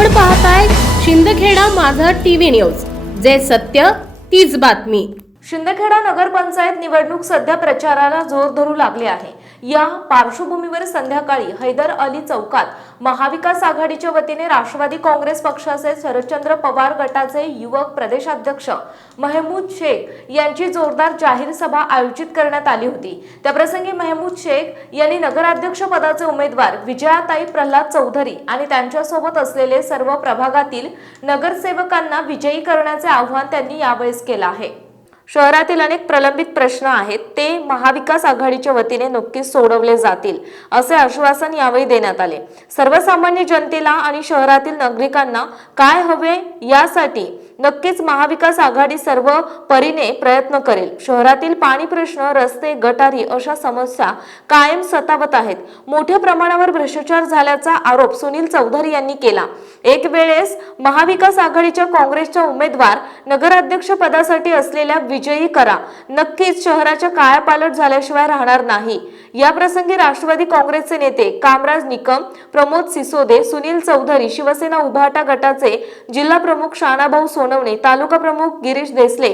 आपण पाहताय शिंदखेडा माझा टीव्ही न्यूज. जे सत्य तीच बातमी. शिंदखेडा नगरपंचायत निवडणूक सध्या प्रचाराला जोर धरू लागले आहे. या पार्श्वभूमीवर संध्याकाळी हैदर अली चौकात महाविकास आघाडीच्या वतीने राष्ट्रवादी काँग्रेस पक्षाचे शरदचंद्र पवार गटाचे युवक प्रदेशाध्यक्ष महमूद शेख यांची जोरदार जाहीर सभा आयोजित करण्यात आली होती. त्याप्रसंगी महमूद शेख यांनी नगराध्यक्ष पदाचे उमेदवार विजयाताई प्रल्हाद चौधरी आणि त्यांच्यासोबत असलेले सर्व प्रभागातील नगरसेवकांना विजयी करण्याचे आव्हान त्यांनी यावेळेस केलं आहे. शहरातील अनेक प्रलंबित प्रश्न आहेत ते महाविकास आघाडीच्या वतीने नक्कीच सोडवले जातील असे आश्वासन यावेळी देण्यात आले. सर्वसामान्य जनतेला आणि शहरातील नागरिकांना काय हवे यासाठी नक्कीच महाविकास आघाडी सर्व परीने प्रयत्न करेल. शहरातील पाणी प्रश्न रस्ते गटारी अशा समस्या कायम सतावत आहेत. मोठ्या प्रमाणावर भ्रष्टाचार झाल्याचा आरोप सुनील चौधरी यांनी केला. एक वेळेस महाविकास आघाडीच्या काँग्रेसच्या उमेदवार नगराध्यक्ष पदासाठी असलेल्या विजयी करा. नक्कीच शहराच्या कायापालट झाल्याशिवाय राहणार नाही. या प्रसंगी राष्ट्रवादी काँग्रेसचे नेते कामराज निकम प्रमोद सिसोदे सुनील चौधरी शिवसेना उभाटा गटाचे जिल्हा प्रमुख शानाभाऊ सोनवणे तालुका प्रमुख गिरीश देसले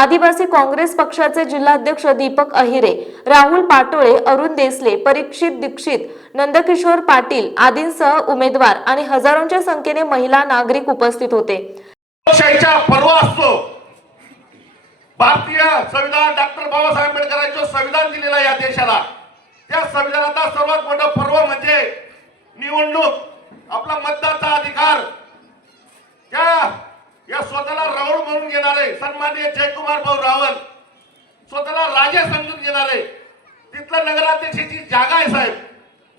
आदिवासी काँग्रेस पक्षाचे जिल्हाध्यक्ष दीपक अहिरे राहुल पाटोळे अरुण देसले परीक्षित दीक्षित नंदकिशोर पाटील आदींसह उमेदवार आणि हजारोंच्या संख्येने महिला नागरिक उपस्थित होते. पर्व असतो. भारतीय संविधान डॉक्टर बाबासाहेब आंबेडकरांनी संविधान दिलेला आहे या देशाला त्या संविधानाचा सर्वात मोठा पर्व म्हणजे निवडणूक. आपला मतदाचा अधिकार. त्या समजून घेणारे सन्माननीय जयकुमार भाऊ रावल स्वतःला राजे समजून घेणारे तिथलं नगराध्यक्षाची जागा आहे साहेब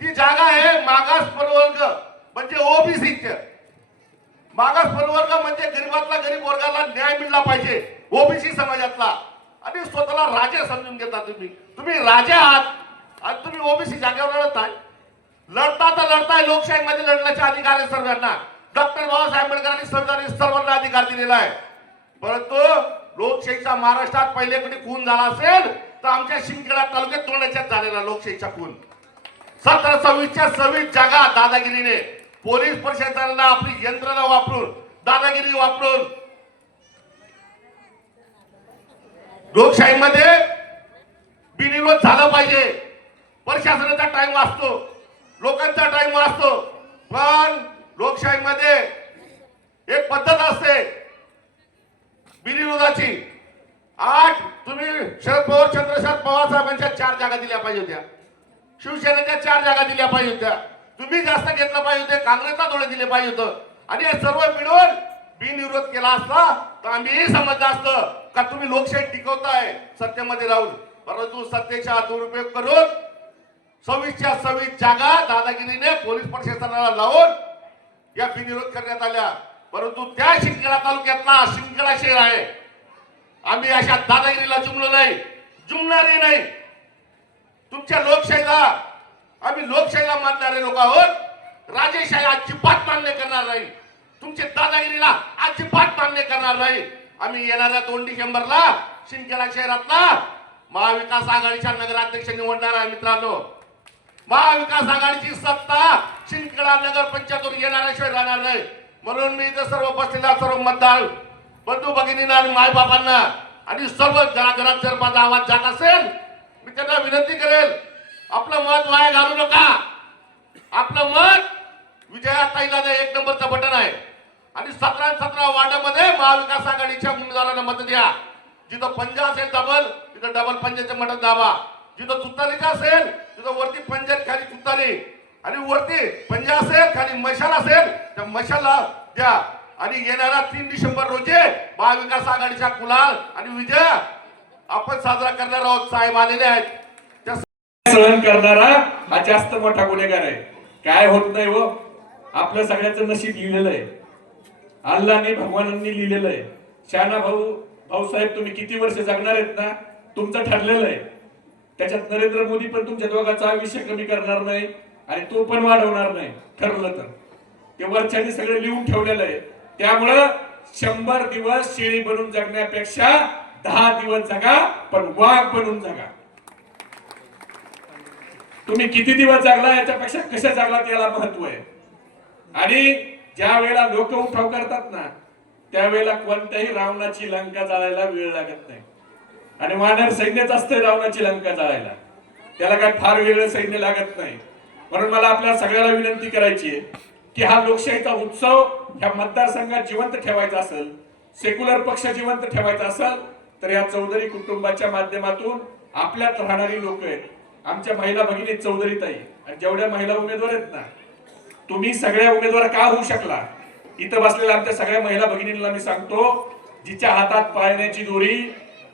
ती जागा आहे मागास प्रवर्ग म्हणजे ओबीसीच्या मागास प्रवर्ग म्हणजे गरीबातला गरीब वर्गाला न्याय मिळला पाहिजे ओबीसी समाजातला. आणि स्वतःला राजे समजून घेता तुम्ही. तुम्ही राजे आहात आणि तुम्ही ओबीसी जागेवर लढताय लढता तर लढताय लोकशाहीमध्ये लढण्याचे अधिकार आहे सर्वांना. डॉक्टर बाबासाहेब आंबेडकरांनी संविधानाने सर्वांना अधिकार दिलेला आहे. परंतु लोकशाहीचा महाराष्ट्रात पहिले कधी खून झाला असेल तर आमच्या शिंदखेडा तालुक्यात तोंडाच्यात झालेला लोकशाहीचा खून. सतरा सव्वीसच्या सव्वीस जागा दादागिरीने पोलीस प्रशासनाला आपली यंत्रणा वापरून दादागिरी वापरून लोकशाहीमध्ये बिनिरोध झालं पाहिजे. प्रशासनाचा टाइम वाचतो लोकांचा टाइम वाचतो. पण लोकशाहीमध्ये एक पद्धत असते बिनविरोधाची आठ तुम्ही शरद पवार चंद्रशेखर पवार साहेबांच्या चार जागा दिल्या पाहिजे होत्या. शिवसेनेच्या चार जागा दिल्या पाहिजे होत्या. तुम्ही जास्त घेतलं पाहिजे होते काँग्रेसला थोडे दिले पाहिजे होतं. आणि हे सर्व मिळून बिनविरोध केला असता तर आम्ही समजलं असतं का तुम्ही लोकशाही टिकवताय सत्तेमध्ये राहून. परंतु सत्तेचा दुरुपयोग करून सव्वीसच्या सव्वीस जागा दादागिरीने पोलीस प्रशासनाला लावून या बिनविरोध करण्यात आल्या. परंतु त्या शिंदखेडा तालुक्यातला शिंदखेडा शहर आहे. आम्ही अशा दादागिरीला जुमलो नाही. जुमणारही नाही. तुमच्या लोकशाहीला आम्ही लोकशाहीला मानणारे लोक आहोत. राजेशाही अजिबात मान्य करणार नाही. तुमच्या दादागिरीला अजिबात मान्य करणार नाही. आम्ही येणाऱ्या दोन डिसेंबरला शिंदखेडा शहरातला महाविकास आघाडीच्या नगराध्यक्ष निवडणार आहे मित्रांनो. महाविकास आघाडीची सत्ता शिंदखेडा नगर पंचायतून येणाऱ्याशिवाय राहणार नाही. म्हणून मी इथं सर्व बसलेला सर्व मतदार बंधू भगिनींना आणि मायबापांना आणि सर्व घराघरात जर माझा आवाज जात असेल मी त्यांना विनंती करेल आपलं मत वाया घालू नका. आपलं मत विजयाताईला दे एक नंबरचं बटन आहे. आणि सतरा सतरा वार्डामध्ये महाविकास आघाडीच्या उमेदवारांना मत द्या. जिथं पंजा असेल डबल तिथं डबल पंजाचं मटन दाबा. जिथं तुतारीचा असेल तिथं वरती पंजात खाली तुतारी. आणि वरती पंजा असेल खाली मशाल असेल त्या मशाला द्या. आणि येणारा तीन डिसेंबर रोजी महाविकास आघाडीच्या कुलाल आणि विजय आपण साजरा करणार आहोत. साहेब आलेले आहेत. त्या सहन करणारा हा जास्त मोठा गुन्हेगार आहे. काय होत नाही हो? आपलं सगळ्याचं नशीब लिहिलेलं आहे. अल्लाने भगवानांनी लिहिलेलं आहे. शहाणा भाऊ भाऊसाहेब तुम्ही किती वर्ष जगणार आहेत ना? तुमचं ठरलेलं आहे. त्याच्यात नरेंद्र मोदी पण तुमच्या दोघांचा आयुष्य कमी करणार नाही. आणि तो पण वाढवणार नाही ठरलं तर. ते वरच्याने सगळं लिहून ठेवलेलं आहे. त्यामुळं शंभर दिवस शेळी बनून जगण्यापेक्षा दहा दिवस जगा पण वाघ बनून जगा. तुम्ही किती दिवस जगला याच्यापेक्षा कशा जगलात याला महत्त्व आहे? आणि ज्या वेळेला लोक उठाव करतात ना त्यावेळेला कोणत्याही रावणाची लंका जाळायला वेळ लागत नाही. आणि वानर सैन्यच असते रावणाची लंका जाळायला. त्याला काय फार वेगळं सैन्य लागत नाही. म्हणून मला आपल्या सगळ्याला विनंती करायची आहे की हा लोकशाहीचा उत्सव ह्या मतदारसंघात जिवंत ठेवायचा असेल सेक्युलर पक्ष जिवंत ठेवायचा असेल तर या चौधरी कुटुंबाच्या माध्यमातून आपल्यात राहणारी लोक आहेत. आमच्या महिला भगिनी चौधरीत आहे आणि जेवढ्या महिला उमेदवार आहेत ना तुम्ही सगळ्या उमेदवार का होऊ शकला? इथं बसलेल्या आमच्या सगळ्या महिला भगिनींना मी सांगतो जिच्या हातात पाळण्याची दोरी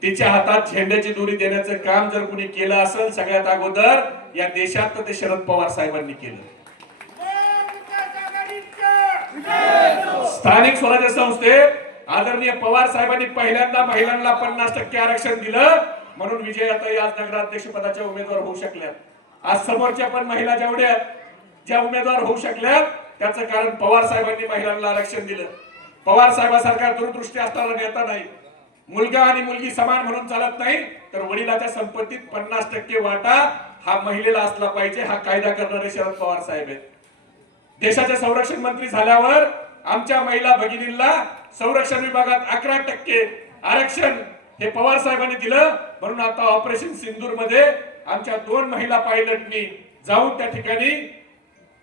तिच्या हातात झेंड्याची दोरी देण्याचं काम जर कुणी केलं असेल सगळ्यात अगोदर या देशात तर ते शरद पवार साहेबांनी केलं. स्थानिक स्वराज्य संस्थेत आदरणीय पवार साहेबांनी पहिल्यांदा महिलांना पन्नास टक्के आरक्षण दिलं. म्हणून विजयाताई आज नगराध्यक्ष पदाच्या उमेदवार होऊ शकल्या आज समोरच्या पण महिला जेवढ्या ज्या उमेदवार होऊ शकल्या त्याचं कारण पवार साहेबांनी महिलांना आरक्षण दिलं. पवार साहेबांसारखा दूरदृष्टी असणारा नेता नाही. मुलगा आणि मुलगी समान म्हणून चालत नाही तर वडिलाच्या संपत्तीत पन्नास टक्के वाटा हा महिलेला असला पाहिजे हा कायदा करणारे शरद पवार साहेब आहेत. देशाचे संरक्षण मंत्री झाल्यावर आमच्या महिला भगिनींना संरक्षण विभागात अकरा टक्के आरक्षण हे पवार साहेबांनी दिलं. म्हणून आता ऑपरेशन सिंदूरमध्ये आमच्या दोन महिला पायलटनी जाऊन त्या ठिकाणी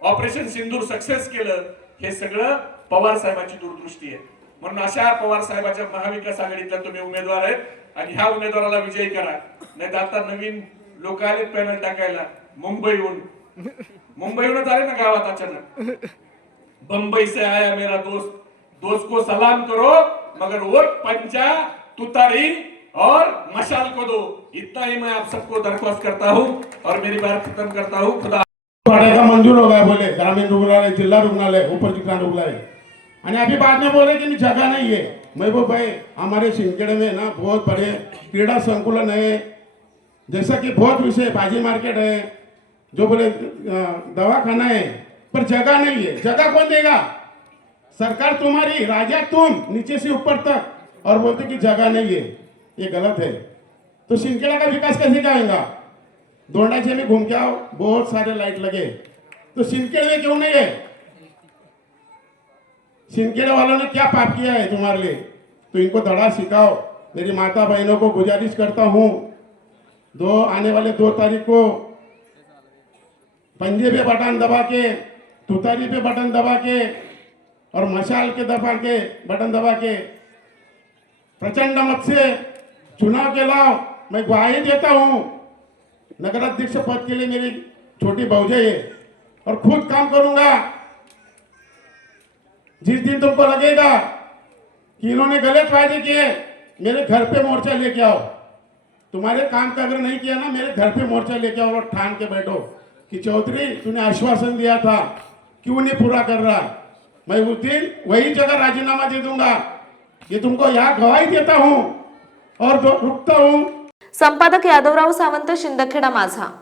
ऑपरेशन सिंदूर सक्सेस केलं. हे सगळं पवार साहेबांची दूरदृष्टी आहे. म्हणून अशा पवार साहेबाच्या महाविकास आघाडीतल्या तुम्ही उमेदवार आहेत आणि ह्या उमेदवाराला विजयी करा. नाही तर आता नवीन लोक आले पॅनल टाकायला. मुंबईहून. मुंबईहूनच आले ना गावात अचानक. बंबई से आया मेरा दोस्त. दोस्त को सलाम करो मगर वोट पंचा तुतारी और मशाल को दो. इतना ही मैं आप सबको दरख्वास्त करता हूँ और मेरी बात खत्म करता हूँ. खुदा भाड़े मंजूर हो गया बोले. ग्रामीण रुग्णालय जिला रुग्णालय उपर जिला रुग्णालय. आणि अभी बाद में बोले कि जगह नहीं है। महबूब भाई हमारे सिंदखेड़े में ना बहुत बड़े क्रीड़ा संकुलन है। जैसा कि बहुत विषय भाजी मार्केट है जो बोले अ, दवाखाना है पर जगह नहीं है। जगह कौन देगा? सरकार तुम्हारी राजा तुम नीचे से ऊपर तक। और बोलते कि जगह नहीं है। ये गलत है। तो सिंदखेड़ा का विकास कैसे करेगा दोंडाचे में घूम के आओ। बहुत सारे लाइट लगे। तो सिंदखेड़ में क्यों नहीं है? सिंदखेड़ वालों ने क्या पाप किया है तुम्हारे लिए? तो इनको धड़ा सिखाओ। मेरी माता बहनों को गुजारिश करता हूँ, दो आने वाले दो तारीख को पंजे पे बटन दबा के, तुतारी पे बटन दबा के और मशाल के दबा के बटन दबा के प्रचंड मत से चुनाव के लाओ। मैं ग्वाही देता हूँ। नगराध्यक्ष पद के लिए मेरी छोटी भौजाई है और खुद काम करूँगा। जिस दिन तुमको लगेगा कि इन्होंने गलत फ़ायदे किए मेरे घर पे मोर्चा लेके आओ। तुम्हारे काम का अगर नहीं किया ना, मेरे घर पे मोर्चा लेके आओ और ठान के बैठो। कि चौधरी, तूने आश्वासन दिया था, क्यों नहीं पूरा कर रहा? मैं उस दिन वही जगह राजीनामा दे दूँगा। ये तुमको यहाँ गवाही देता हूँ और रुकता हूँ। संपादक यादवराव सावंत, शिंदखेडा माझा।